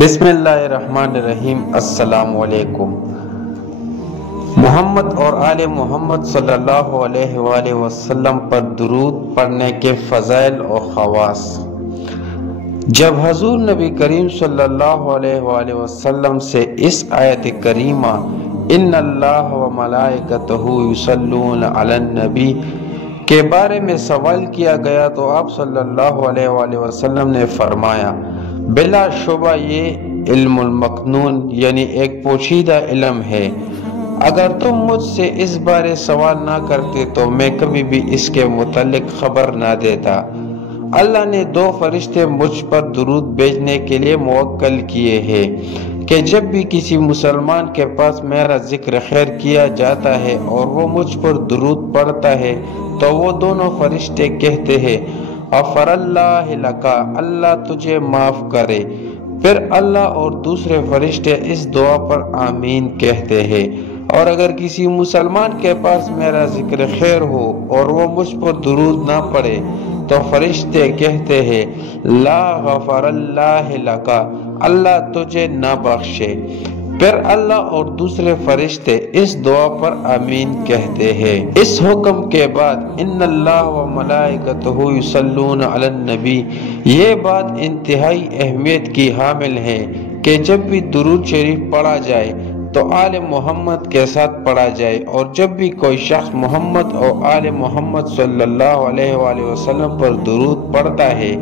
بسم اللہ الرحمن الرحیم۔ السلام علیکم۔ محمد اور آل محمد صلی اللہ علیہ وآلہ وسلم پر درود پڑھنے کے فضائل اور خواص۔ جب حضور نبی کریم صلی اللہ علیہ وآلہ وسلم سے اس آیت کریمہ ان اللہ و ملائکتہ یصلون علی النبی کے بارے میں سوال کیا گیا تو آپ صلی اللہ علیہ وآلہ وسلم نے فرمایا، بلا شبہ یہ علم المکنون یعنی ایک پوشیدہ علم ہے۔ اگر تم مجھ سے اس بارے سوال نہ کرتے تو میں کبھی بھی اس کے متعلق خبر نہ دیتا۔ اللہ نے 2 فرشتے مجھ پر درود بھیجنے کے لیے موکل کیے ہیں کہ جب بھی کسی مسلمان کے پاس میرا ذکر خیر کیا جاتا ہے اور وہ مجھ پر درود پڑھتا ہے تو وہ دونوں فرشتے کہتے ہیں، غفر اللہ لکا، اللہ تجھے معاف کرے۔ پھر اللہ اور دوسرے فرشتے اس دعا پر آمین کہتے ہیں۔ اور اگر کسی مسلمان کے پاس میرا ذکر خیر ہو اور وہ مجھ پر درود نہ پڑے تو فرشتے کہتے ہیں، لا غفر اللہ لکا، اللہ تجھے نہ بخشے۔ پھر اللہ اور دوسرے فرشتے اس دعا پر آمین کہتے ہیں۔ اس حکم کے بعد ان اللہ و ملائکتہ یصلون علی النبی، یہ بات انتہائی اہمیت کی حامل ہے کہ جب بھی درود شریف پڑھا جائے تو آل محمد کے ساتھ پڑھا جائے، اور جب بھی کوئی شخص محمد اور آل محمد صلی اللہ علیہ وآلہ وسلم پر درود پڑھتا ہے،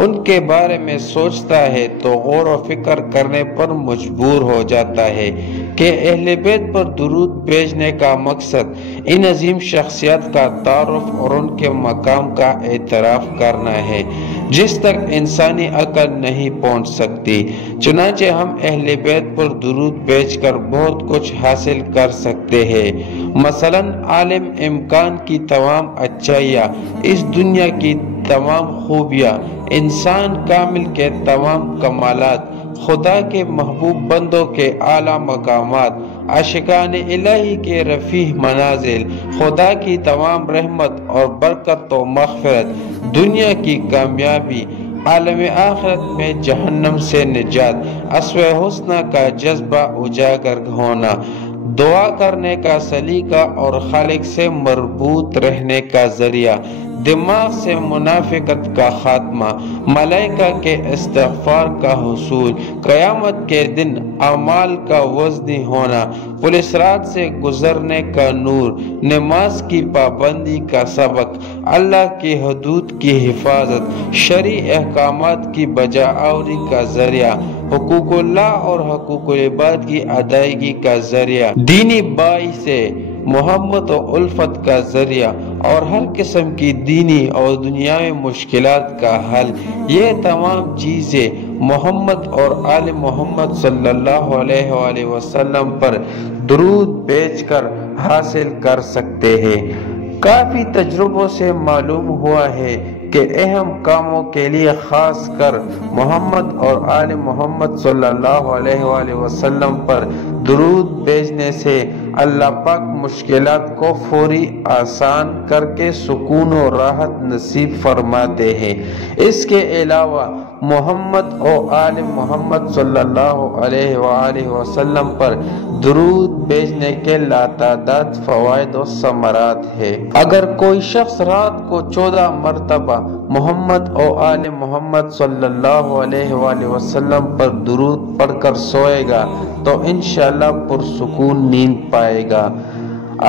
ان کے بارے میں سوچتا ہے تو غور و فکر کرنے پر مجبور ہو جاتا ہے کہ اہل بیت پر درود بھیجنے کا مقصد ان عظیم شخصیات کا تعارف اور ان کے مقام کا اعتراف کرنا ہے جس تک انسانی عقل نہیں پہنچ سکتی۔ چنانچہ ہم اہل بیت پر درود بھیج کر بہت کچھ حاصل کر سکتے ہیں، مثلا عالم امکان کی تمام اچھائیاں، اس دنیا کی تمام خوبیاں، انسان کامل کے تمام کمالات، خدا کے محبوب بندوں کے اعلیٰ مقامات، عاشقان الہی کے رفیع منازل، خدا کی تمام رحمت اور برکت و مغفرت، دنیا کی کامیابی، عالم آخرت میں جہنم سے نجات، اسوہ حسنہ کا جذبہ اجاگر ہونا، دعا کرنے کا سلیقہ اور خالق سے مربوط رہنے کا ذریعہ، دماغ سے منافقت کا خاتمہ، ملائکہ کے استغفار کا حصول، قیامت کے دن اعمال کا وزنی ہونا، پولیس رات سے گزرنے کا نور، نماز کی پابندی کا سبق، اللہ کی حدود کی حفاظت، شرعی احکامات کی بجاآوری کا ذریعہ، حقوق اللہ اور حقوق العباد کی ادائیگی کا ذریعہ، دینی بائی سے محبت و الفت کا ذریعہ، اور ہر قسم کی دینی اور دنیاوی مشکلات کا حل، یہ تمام چیزیں محمد اور آل محمد صلی اللہ علیہ وآلہ وسلم پر درود بھیج کر حاصل کر سکتے ہیں۔ کافی تجربوں سے معلوم ہوا ہے کہ اہم کاموں کے لیے خاص کر محمد اور آل محمد صلی اللہ علیہ وآلہ وسلم پر درود بھیجنے سے اللہ پاک مشکلات کو فوری آسان کر کے سکون و راحت نصیب فرماتے ہیں۔ اس کے علاوہ محمد اور آل محمد صلی اللہ علیہ وآلہ وسلم پر درود بھیجنے کے لاتعداد فوائد و ثمرات ہیں۔ اگر کوئی شخص رات کو 14 مرتبہ محمد اور آل محمد صلی اللہ علیہ وآلہ وسلم پر درود پڑھ کر سوئے گا تو انشاءاللہ پرسکون نیند پائے گا۔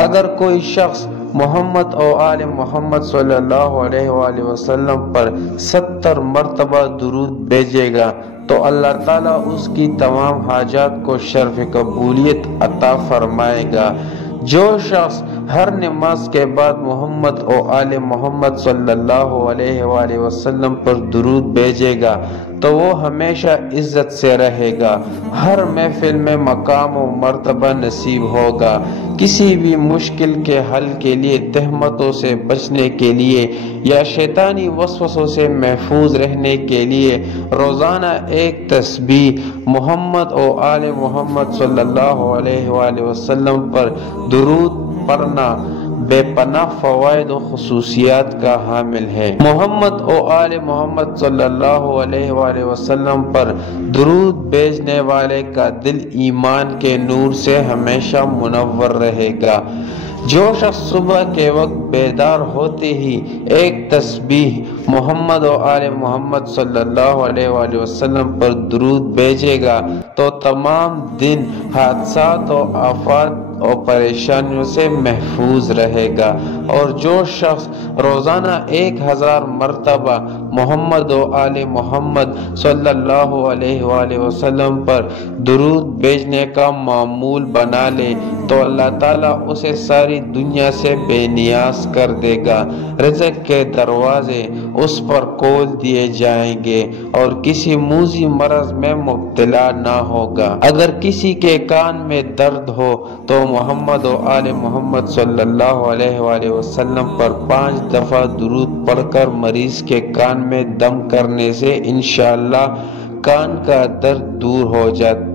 اگر کوئی شخص محمد اور آل محمد صلی اللہ علیہ وآلہ وسلم پر 70 مرتبہ درود بھیجے گا تو اللہ تعالیٰ اس کی تمام حاجات کو شرف قبولیت عطا فرمائے گا۔ جو شخص ہر نماز کے بعد محمد اور آل محمد صلی اللہ علیہ وآلہ وسلم پر درود بھیجے گا تو وہ ہمیشہ عزت سے رہے گا، ہر محفل میں مقام و مرتبہ نصیب ہوگا۔ کسی بھی مشکل کے حل کے لیے، تہمتوں سے بچنے کے لیے یا شیطانی وسوسوں سے محفوظ رہنے کے لیے روزانہ ایک تسبیح محمد اور آل محمد صلی اللہ علیہ وآلہ وسلم پر درود پڑھنا بے پناہ فوائد و خصوصیات کا حامل ہے۔ محمد و آل محمد صلی اللہ علیہ وآلہ وسلم پر درود بھیجنے والے کا دل ایمان کے نور سے ہمیشہ منور رہے گا۔ جو شخص صبح کے وقت بیدار ہوتے ہی ایک تسبیح محمد و آل محمد صلی اللہ علیہ وآلہ وسلم پر درود بھیجے گا تو تمام دن حادثات و آفات اور پریشانیوں سے محفوظ رہے گا، اور جو شخص روزانہ 1000 مرتبہ محمد و آل محمد صلی اللہ علیہ وآلہ وسلم پر درود بھیجنے کا معمول بنا لے تو اللہ تعالیٰ اسے ساری دنیا سے بے نیاز کر دے گا۔ رزق کے دروازے اس پر کھول دیے جائیں گے اور کسی موذی مرض میں مبتلا نہ ہوگا۔ اگر کسی کے کان میں درد ہو تو محمد و آل محمد صلی اللہ علیہ وآلہ وسلم پر 5 دفعہ درود پڑھ کر مریض کے کان میں دم کرنے سے انشاءاللہ کان کا درد دور ہو جائے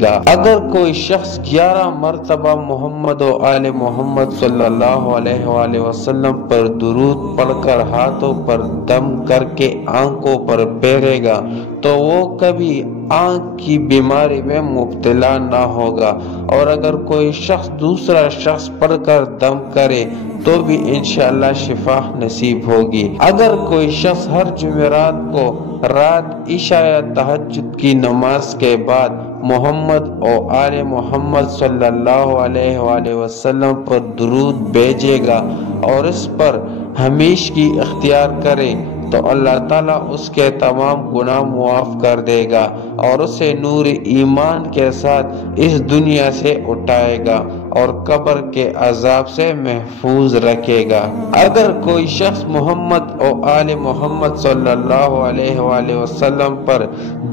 گا۔ اگر کوئی شخص 11 مرتبہ محمد و آل محمد صلی اللہ علیہ وآلہ وسلم پر درود پڑھ کر ہاتھوں پر دم کر کے آنکھوں پر پھیرے گا تو وہ کبھی آنکھ کی بیماری میں مبتلا نہ ہوگا، اور اگر کوئی شخص دوسرا شخص پڑھ کر دم کرے تو بھی انشاءاللہ شفا نصیب ہوگی۔ اگر کوئی شخص ہر جمعرات کو رات عشاء یا تہجد کی نماز کے بعد محمد و آل محمد صلی اللہ علیہ وآلہ وسلم پر درود بھیجے گا اور اس پر ہمیشگی اختیار کرے تو اللہ تعالیٰ اس کے تمام گناہ معاف کر دے گا اور اسے نور ایمان کے ساتھ اس دنیا سے اٹھائے گا اور قبر کے عذاب سے محفوظ رکھے گا۔ اگر کوئی شخص محمد و آل محمد صلی اللہ علیہ وآلہ وسلم پر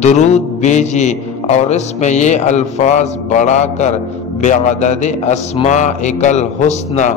درود بھیجے اور اس میں یہ الفاظ بڑھا کر بعدد اسمائک الحسنی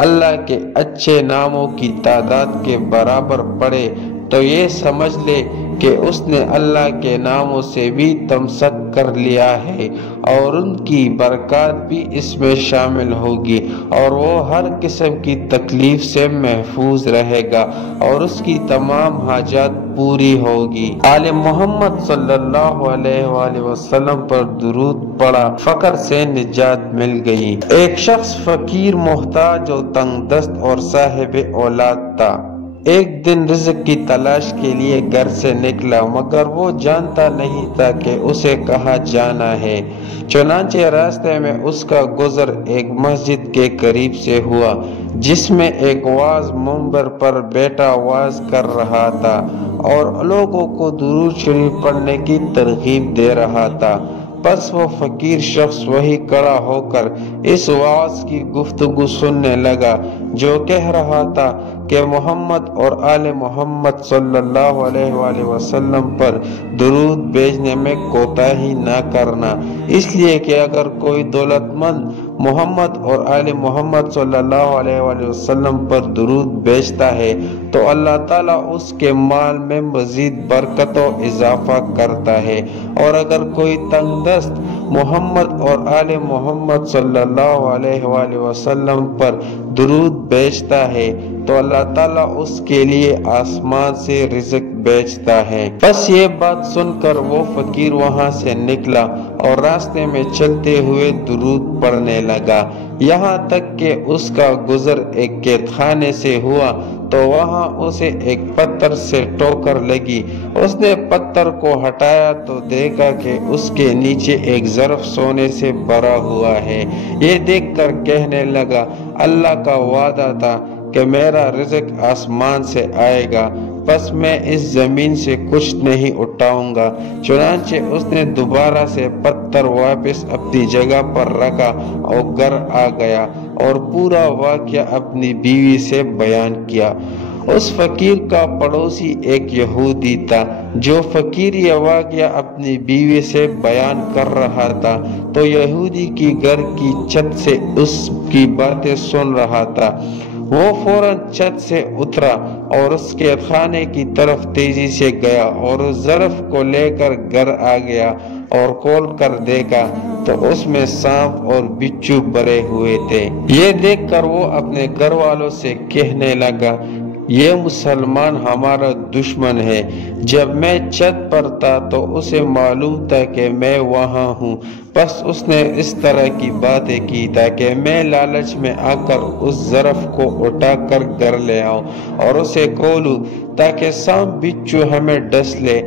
اللہ کے اچھے ناموں کی تعداد کے برابر پڑھے تو یہ سمجھ لے کہ اس نے اللہ کے ناموں سے بھی تمسک کر لیا ہے اور ان کی برکات بھی اس میں شامل ہوگی، اور وہ ہر قسم کی تکلیف سے محفوظ رہے گا اور اس کی تمام حاجات پوری ہوگی۔ آل محمد صلی اللہ علیہ وآلہ وسلم پر درود پڑا، فقر سے نجات مل گئی۔ ایک شخص فقیر، محتاج و تنگ دست اور صاحب اولاد تھا۔ ایک دن رزق کی تلاش کے لیے گھر سے نکلا، مگر وہ جانتا نہیں تھا کہ اسے کہاں جانا ہے۔ چنانچہ راستے میں اس کا گزر ایک مسجد کے قریب سے ہوا جس میں ایک واعظ منبر پر بیٹھا واعظ کر رہا تھا اور لوگوں کو درود شریف پڑھنے کی ترغیب دے رہا تھا۔ بس وہ فقیر شخص وہی کھڑا ہو کر اس واعظ کی گفتگو سننے لگا جو کہہ رہا تھا کہ محمد اور آل محمد صلی اللہ علیہ وآلہ وسلم پر درود بھیجنے میں کوتاہی نہ کرنا، اس لیے کہ اگر کوئی دولت مند محمد اور آل محمد صلی اللہ علیہ وآلہ وسلم پر درود بھیجتا ہے تو اللہ تعالیٰ اس کے مال میں مزید برکت و اضافہ کرتا ہے، اور اگر کوئی تنگ دست محمد اور آل محمد صلی اللہ علیہ وآلہ وسلم پر درود بھیجتا ہے تو اللہ تعالیٰ اس کے لیے آسمان سے رزق بھیجتا ہے۔ بس یہ بات سن کر وہ فقیر وہاں سے نکلا اور راستے میں چلتے ہوئے درود پڑھنے لگا، یہاں تک کہ اس کا گزر ایک قید خانے سے ہوا تو وہاں اسے ایک پتھر سے ٹوکر لگی۔ اس نے پتھر کو ہٹایا تو دیکھا کہ اس کے نیچے ایک ظرف سونے سے بھرا ہوا ہے۔ یہ دیکھ کر کہنے لگا، اللہ کا وعدہ تھا کہ میرا رزق آسمان سے آئے گا، بس میں اس زمین سے کچھ نہیں اٹھاؤں گا۔ چنانچہ اس نے دوبارہ سے پتھر واپس اپنی جگہ پر رکھا اور گھر آ گیا اور پورا واقعہ اپنی بیوی سے بیان کیا۔ اس فقیر کا پڑوسی ایک یہودی تھا جو فقیر یہ واقعہ اپنی بیوی سے بیان کر رہا تھا تو یہودی کی گھر کی چھت سے اس کی باتیں سن رہا تھا۔ وہ فوراً چھت سے اترا اور اس کے خانے کی طرف تیزی سے گیا اور اس ظرف کو لے کر گھر آ گیا اور کھول کر دیکھا تو اس میں سانپ اور بچھو بھرے ہوئے تھے۔ یہ دیکھ کر وہ اپنے گھر والوں سے کہنے لگا، یہ مسلمان ہمارا دشمن ہے۔ جب میں چھت پر تھا تو اسے معلوم تھا کہ میں وہاں ہوں، بس اس نے اس طرح کی باتیں کی تاکہ میں لالچ میں آ کر اس ظرف کو اٹھا کر گھر لے آؤں اور اسے کھولوں تاکہ سانپ بچھو ہمیں ڈس لے۔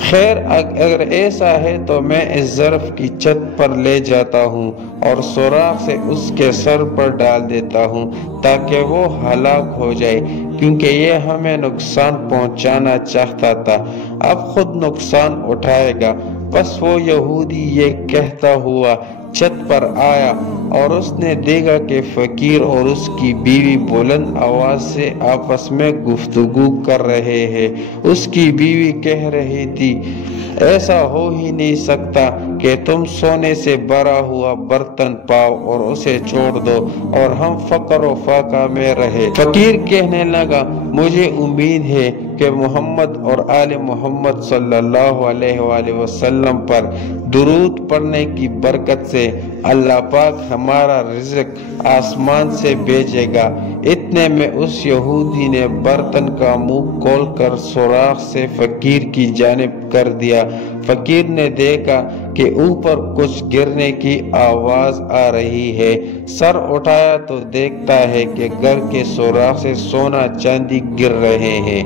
خیر اگر ایسا ہے تو میں اس ظرف کی چھت پر لے جاتا ہوں اور سوراخ سے اس کے سر پر ڈال دیتا ہوں تاکہ وہ ہلاک ہو جائے، کیونکہ یہ ہمیں نقصان پہنچانا چاہتا تھا، اب خود نقصان اٹھائے گا۔ بس وہ یہودی یہ کہتا ہوا چھت پر آیا اور اس نے دیکھا کہ فقیر اور اس کی بیوی بلند آواز سے آپس میں گفتگو کر رہے ہیں۔ اس کی بیوی کہہ رہی تھی، ایسا ہو ہی نہیں سکتا کہ تم سونے سے بھرا ہوا برتن پاؤ اور اسے چھوڑ دو اور ہم فقر و فاقہ میں رہے۔ فقیر کہنے لگا، مجھے امید ہے کہ محمد اور آل محمد صلی اللہ علیہ وآلہ وسلم پر درود پڑھنے کی برکت سے اللہ پاک ہمارا رزق آسمان سے بھیجے گا۔ اتنے میں اس یہودی نے برتن کا منہ کھول کر سوراخ سے فقیر کی جانب کر دیا۔ فقیر نے دیکھا کہ اوپر کچھ گرنے کی آواز آ رہی ہے، سر اٹھایا تو دیکھتا ہے کہ گھر کے سوراخ سے سونا چاندی گر رہے ہیں۔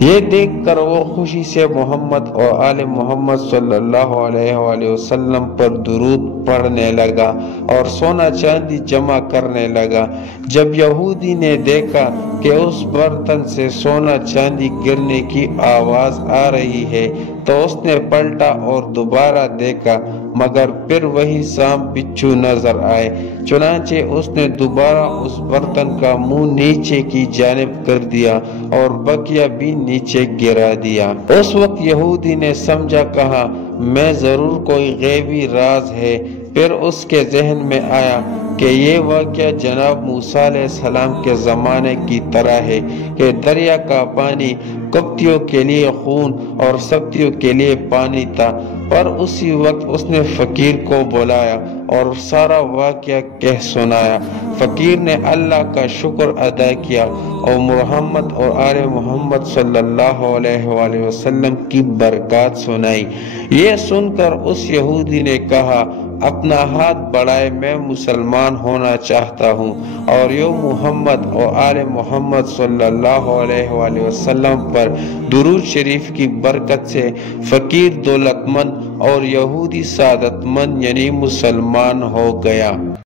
یہ دیکھ کر وہ خوشی سے محمد اور آل محمد صلی اللہ علیہ وآلہ وسلم پر درود پڑھنے لگا اور سونا چاندی جمع کرنے لگا۔ جب یہودی نے دیکھا کہ اس برتن سے سونا چاندی گرنے کی آواز آ رہی ہے تو اس نے پلٹا اور دوبارہ دیکھا، مگر پھر وہی سانپ بچھو نظر آئے۔ چنانچہ اس نے دوبارہ اس برتن کا منہ نیچے کی جانب کر دیا اور بقیہ بھی نیچے گرا دیا۔ اس وقت یہودی نے سمجھا، کہا، میں ضرور کوئی غیبی راز ہے۔ پھر اس کے ذہن میں آیا کہ یہ واقعہ جناب موسیٰ علیہ السلام کے زمانے کی طرح ہے کہ دریا کا پانی قبطیوں کے لیے خون اور سبتیوں کے لیے پانی تھا، پر اسی وقت اس نے فقیر کو بلایا اور سارا واقعہ کہہ سنایا۔ فقیر نے اللہ کا شکر ادا کیا اور محمد اور آل محمد صلی اللہ علیہ وآلہ وسلم کی برکات سنائی۔ یہ سن کر اس یہودی نے کہا، اپنا ہاتھ بڑھائے، میں مسلمان ہونا چاہتا ہوں، اور یہ محمد اور آل محمد صلی اللہ علیہ وآلہ وسلم پر درود شریف کی برکت سے فقیر دولت مند اور یہودی سعادت مند یعنی مسلمان ہو گیا۔